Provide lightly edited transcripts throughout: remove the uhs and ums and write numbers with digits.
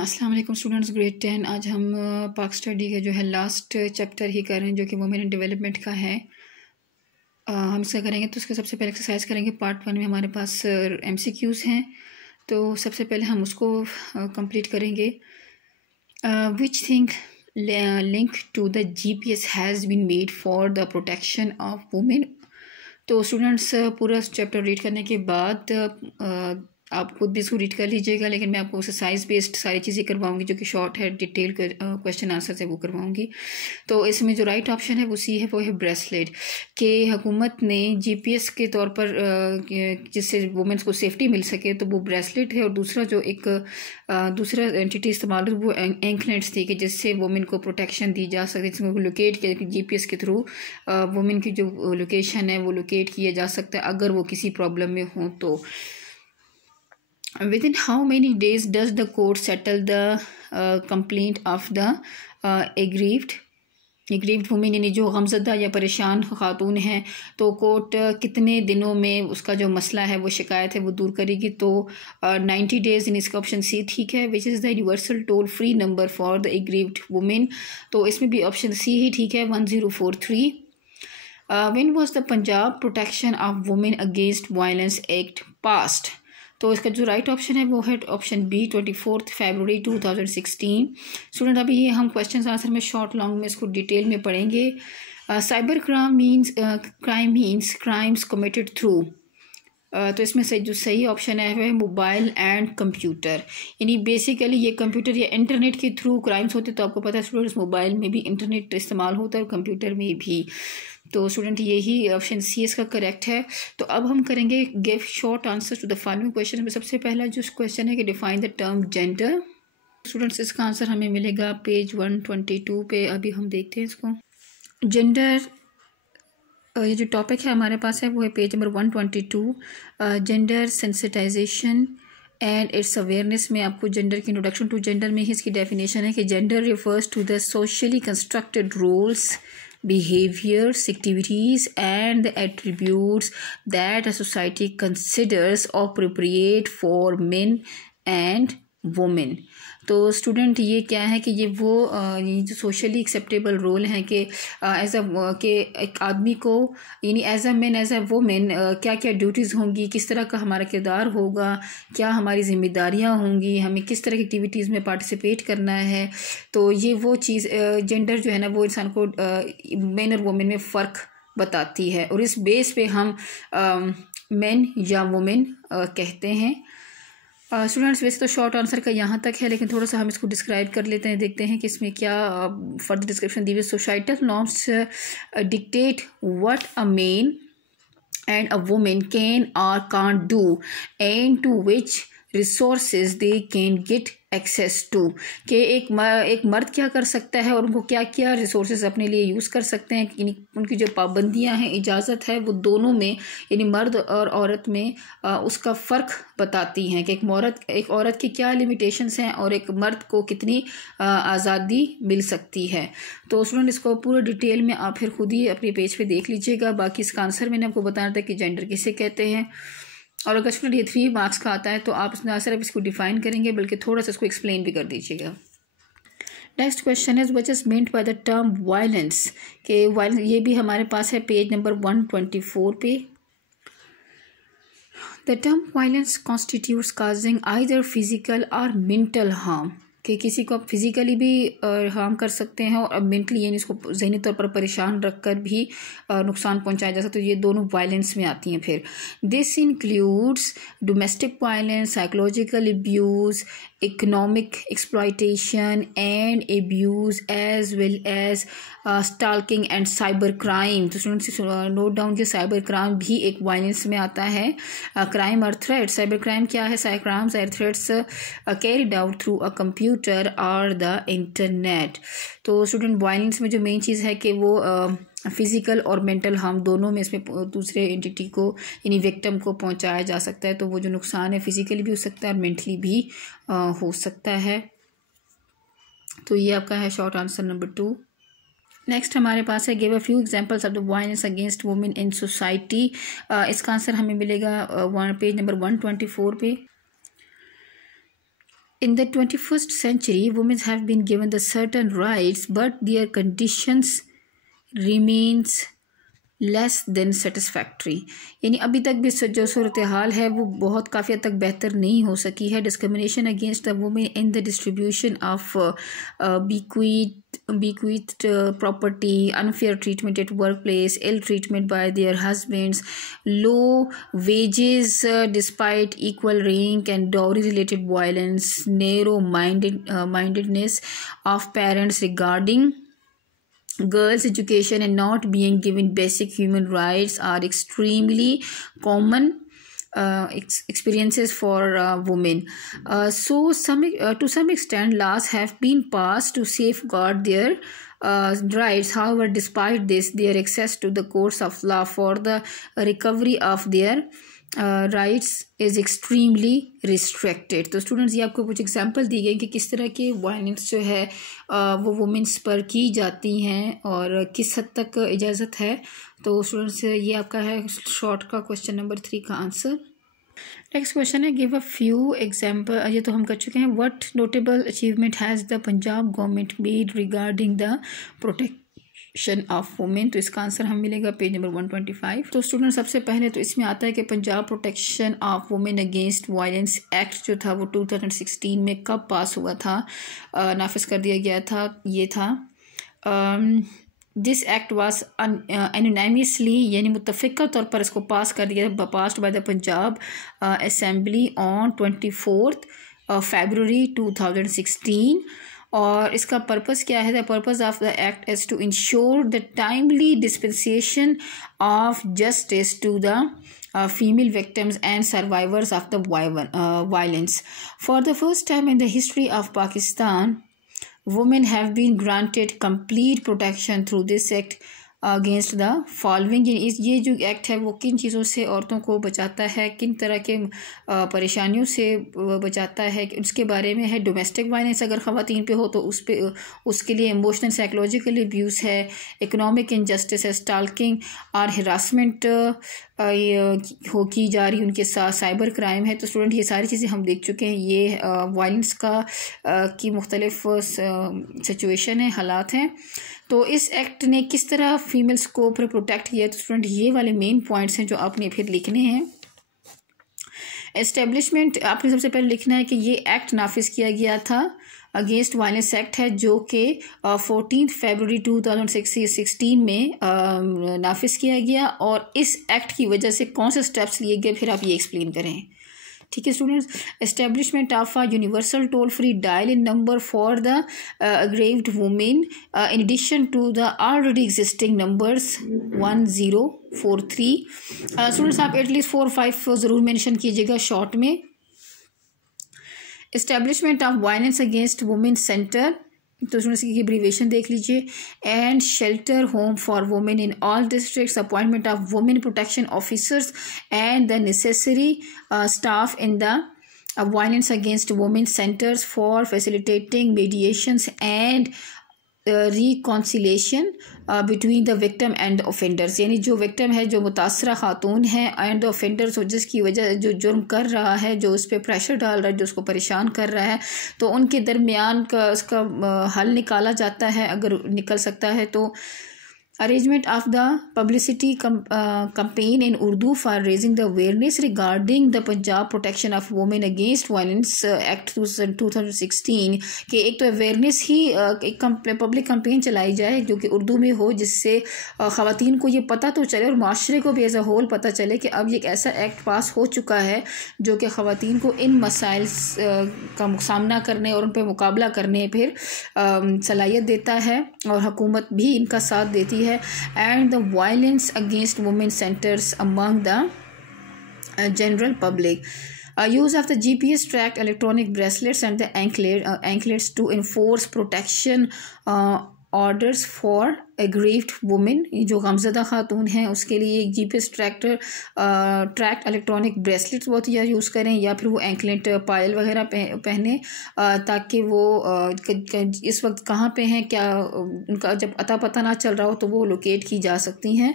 अस्सलाम वालेकुम students, grade 10। आज हम पाक स्टडी का जो है लास्ट चैप्टर ही कर रहे हैं, जो कि वुमेन एंड डेवलपमेंट का है। हम इसका करेंगे तो उसका सबसे पहले एक्सरसाइज करेंगे। पार्ट 1 में हमारे पास MCQs हैं, तो सबसे पहले हम उसको कंप्लीट करेंगे। Which thing link to the GPS has been made for the protection of women. तो स्टूडेंट्स पूरा चैप्टर रीड करने के बाद आप खुद भी इसको रीड कर लीजिएगा, लेकिन मैं आपको एक्सरसाइज बेस्ड सारी चीज़ें करवाऊंगी, जो कि शॉर्ट है, डिटेल क्वेश्चन आंसर से वो करवाऊंगी। तो इसमें जो राइट ऑप्शन है वो सी है, वो है ब्रेसलेट। कि हुकूमत ने GPS के तौर पर जिससे वुमेन्स को सेफ्टी मिल सके, तो वो ब्रेसलेट है। और दूसरा जो एक दूसरा एंटिटी इस्तेमाल है वो एंकलेट्स थी, कि जिससे वुमेन को प्रोटेक्शन दी जा सकती है, जिसमें लोकेट किया GPS के थ्रू वुमेन की जो लोकेशन है वो लोकेट किया जा सकता है अगर वो किसी प्रॉब्लम में हो तो। Within how many days does the court settle the complaint of the aggrieved women, यानी जो गमज़दा या परेशान खातून हैं, तो कोर्ट कितने दिनों में उसका जो मसला है वो शिकायत है वो दूर करेगी। तो 90 डेज़, इन इसका ऑप्शन सी ठीक है। Which is the universal toll free number for the aggrieved women, तो इसमें भी ऑप्शन सी ही ठीक है, 1043। When was the Punjab protection of women against violence act passed, तो इसका जो राइट ऑप्शन है वो है ऑप्शन बी, 24 फरवरी 2016। स्टूडेंट अभी ये हम क्वेश्चन आंसर में शॉर्ट लॉन्ग में इसको डिटेल में पढ़ेंगे। Cyber crime means crimes committed through, तो इसमें से जो सही ऑप्शन है वह मोबाइल एंड कंप्यूटर, यानी बेसिकली ये कंप्यूटर या इंटरनेट के थ्रू क्राइम्स होते। तो आपको पता है स्टूडेंट्स, मोबाइल में भी इंटरनेट इस्तेमाल होता है और कंप्यूटर में भी। तो स्टूडेंट यही ऑप्शन सी इसका करेक्ट है। तो अब हम करेंगे give short answer to the following question में सबसे पहला जो क्वेश्चन है कि define the term gender. Students इसका आंसर हमें मिलेगा पेज 122 पे। अभी हम देखते हैं इसको। जेंडर, ये जो टॉपिक है हमारे पास है वो है page number 122, gender sensitization and its awareness. में आपको जेंडर की इंट्रोडक्शन टू जेंडर में ही इसकी डेफिनेशन है कि gender refers to the socially constructed roles, behaviors, activities and the attributes that a society considers appropriate for men and women। तो student ये क्या है कि ये वो ये जो सोशली एक्सेप्टेबल रोल हैं कि एज अ के एक आदमी को, यानी as a man as a women क्या क्या ड्यूटीज़ होंगी, किस तरह का हमारा किरदार होगा, क्या हमारी जिम्मेदारियां होंगी, हमें किस तरह की एक्टिविटीज़ में पार्टिसिपेट करना है। तो ये वो चीज़ जेंडर जो है ना वो इंसान को मैन और वुमेन में फ़र्क बताती है, और इस बेस पे हम मैन या वुमेन कहते हैं। स्टूडेंट्स वैसे तो शॉर्ट आंसर का यहाँ तक है, लेकिन थोड़ा सा हम इसको डिस्क्राइब कर लेते हैं, देखते हैं कि इसमें क्या फर्दर डिस्क्रिप्शन दी हुई। Societal norms dictate what a man and a woman can or can't do and to which resources they can get access to, कि एक मर्द क्या कर सकता है और उनको क्या क्या रिसोर्सेज अपने लिए यूज़ कर सकते हैं, यानी उनकी जो पाबंदियां हैं, इजाज़त है, वो दोनों में यानी मर्द और औरत में उसका फ़र्क बताती हैं कि एक औरत की क्या लिमिटेशंस हैं और एक मर्द को कितनी आज़ादी मिल सकती है। तो स्टूडेंट इसको पूरा डिटेल में आप फिर खुद ही अपने पेज पे देख लीजिएगा। बाकी इसका आंसर मैंने आपको बताया था कि जेंडर किसे कहते हैं, और अगर स्टूडेंट ये 3 मार्क्स का आता है तो आप ना सिर्फ इसको डिफाइन करेंगे बल्कि थोड़ा सा इसको एक्सप्लेन भी कर दीजिएगा। Next question is what is meant by the term violence, के वायलेंस ये भी हमारे पास है पेज नंबर 124 पे। The term violence constitutes causing either physical और मेंटल हार्म, कि किसी को आप फिजिकली भी हार्म कर सकते हैं और मेंटली यानी इसको ज़हनी तौर पर परेशान रखकर भी नुकसान पहुंचाया जा सकता है। तो ये दोनों वायलेंस में आती हैं। फिर this includes domestic violence, psychological abuse, economic exploitation and abuse as well as stalking and cyber crime. तो स्टूडेंट्स नोट डाउन कि साइबर क्राइम भी एक वायलेंस में आता है। क्राइम और थ्रेट्स, साइबर क्राइम क्या है? Cyber crimes are threats carried out through a computer और द इंटरनेट। तो स्टूडेंट वायलेंस में जो मेन चीज़ है कि वो फिज़िकल और मेंटल हार्म दोनों में इसमें दूसरे एंटिटी को यानी विक्टिम को पहुंचाया जा सकता है। तो वो जो नुकसान है फिज़िकली भी हो सकता है और मेंटली भी हो सकता है। तो ये आपका है शॉर्ट आंसर नंबर 2। नेक्स्ट हमारे पास है give a few examples of the violence against women in society. इसका आंसर हमें मिलेगा पेज नंबर 124 पे। In the 21st century, women have been given the certain rights, but their conditions remains less than satisfactory, यानी अभी तक भी जो सूरत हाल है वो बहुत काफ़ी हद तक बेहतर नहीं हो सकी है. Discrimination against the women in the distribution of bequeathed property, unfair treatment at workplace, ill treatment by their husbands, low wages despite equal rank, and dowry related violence, narrow mindedness of parents regarding girls' education and not being given basic human rights are extremely common experiences for women. To some extent, laws have been passed to safeguard their rights. However, despite this, their access to the courts of law for the recovery of their rights is extremely restricted. तो students ये आपको कुछ example दी गई कि किस तरह के violence जो है वो वुमेंस पर की जाती हैं और किस हद तक इजाज़त है. तो स्टूडेंट्स ये आपका है शॉर्ट का क्वेश्चन नंबर 3 का आंसर. नेक्स्ट क्वेश्चन है गिव अ फ्यू एग्जांपल. ये तो हम कर चुके हैं. What notable achievement has the Punjab government made regarding the protection of women. तो इसका आंसर हम मिलेगा पेज नंबर 125. तो स्टूडेंट सबसे पहले तो इसमें आता है कि Punjab protection of women against violence act जो था वो 2016 में कब पास हुआ था, नाफिज कर दिया गया था. ये था दिस एक्ट वाज एनोनिमसली यानी मुतफ़िका तौर पर इसको पास कर दिया, passed by the Punjab assembly on 24 February 2016. और इसका पर्पस क्या है? The purpose of the act is to ensure the timely dispensation of justice to the female victims and survivors of the violence. For the first time in the history of Pakistan, women have been granted complete protection through this act against the following. ये जो act है वो किन चीज़ों से औरतों को बचाता है, किन तरह के परेशानियों से बचाता है, उसके बारे में है. डोमेस्टिक वायलेंस अगर ख़वातीन पे हो तो उसके लिए इमोशनल साइकोलॉजिकल अब्यूज़ है. इकोनॉमिक इनजस्टिस है, स्टॉकिंग और हिरासमेंट हो की जा रही उनके साथ, साइबर क्राइम है. तो स्टूडेंट ये सारी चीज़ें हम देख चुके हैं. ये वायलेंस की मुख्तलिफ सिचुएशन है, हालात हैं. तो इस एक्ट ने किस तरह फीमेल्स को फिर प्रोटेक्ट किया. तो स्टूडेंट ये वाले मेन पॉइंट्स हैं जो आपने फिर लिखने हैं. एस्टेब्लिशमेंट आपने सबसे पहले लिखना है कि ये एक्ट नाफिज किया गया था, अगेंस्ट वायलेंस एक्ट है जो कि 14 फरवरी 2016 में नाफिज किया गया. और इस एक्ट की वजह से कौन से स्टेप्स लिए गए फिर आप ये एक्सप्लेन करें. ठीक है students. Establishment of a universal toll free dial in number for the aggrieved women in addition to the already existing numbers 1043. Students आप एटलीस्ट 4-5 ज़रूर मेंशन कीजिएगा शॉर्ट में. Establishment of violence against women centre, तो students की abbreviation देख लीजिए. And shelter home for women in all districts, appointment of women protection officers and the necessary staff in the violence against women centres for facilitating mediations and reconciliation between the victim and offenders. यानी जो victim है, जो मुतासरा खातून है, and the offenders जिसकी वजह जो जुर्म कर रहा है, जो उस पर प्रेशर डाल रहा है, जो उसको परेशान कर रहा है, तो उनके दरमियान का उसका हल निकाला जाता है अगर निकल सकता है. तो arrangement of the publicity campaign in Urdu for raising the awareness regarding the Punjab Protection of Women Against Violence Act 2016 कि एक तो अवेयरनेस ही एक पब्लिक कैंपेन चलाई जाए जो कि उर्दू में हो, जिससे ख़वातीन को ये पता तो चले और माशरे को भी एज अ होल पता चले कि अब एक ऐसा एक्ट पास हो चुका है जो कि ख़वातीन को इन मसाइल का सामना करने और उन पर मुकाबला करने फिर सलाहियत देता है और हुकूमत भी इनका साथ देती है. And the violence against women centers among the general public. Use of the GPS tracked electronic bracelets and the anklets to enforce protection orders for aggrieved women, जो गमज़दा खातून हैं उसके लिए एक जीपीएस ट्रैक्ड इलेक्ट्रॉनिक ब्रेसलेट्स बहुत या use करें, या फिर वो एंकलेट पायल वगैरह पहने ताकि वो इस वक्त कहाँ पे हैं, क्या उनका जब अता पता ना चल रहा हो तो वो लोकेट की जा सकती हैं।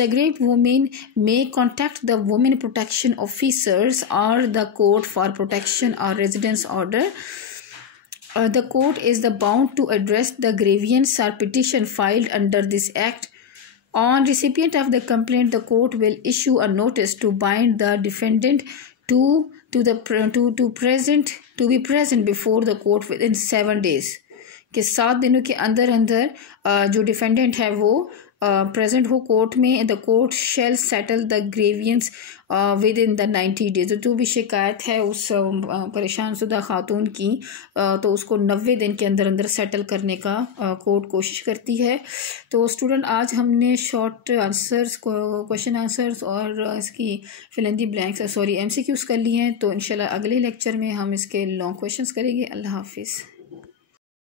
Aggrieved women may contact the women protection officers और द कोर्ट फॉर प्रोटेक्शन और residence order. The court is bound to address the grievance or petition filed under this act. On recipient of the complaint, the court will issue a notice to bind the defendant to be present before the court within 7 days. कि 7 दिनों के अंदर अंदर जो defendant है वो present हो court में. The court shell settle the grievance with in the 90 days. जो भी शिकायत है उस परेशान शुदा खातून की तो उसको 90 दिन के अंदर अंदर सेटल करने का कोर्ट कोशिश करती है. तो स्टूडेंट आज हमने शॉर्ट आंसर्स क्वेश्चन आंसर्स और इसकी fill in the blanks MCQs कर लिए हैं. तो इंशाल्लाह अगले लेक्चर में हम इसके लॉन्ग क्वेश्चंस करेंगे. अल्लाह हाफिज़.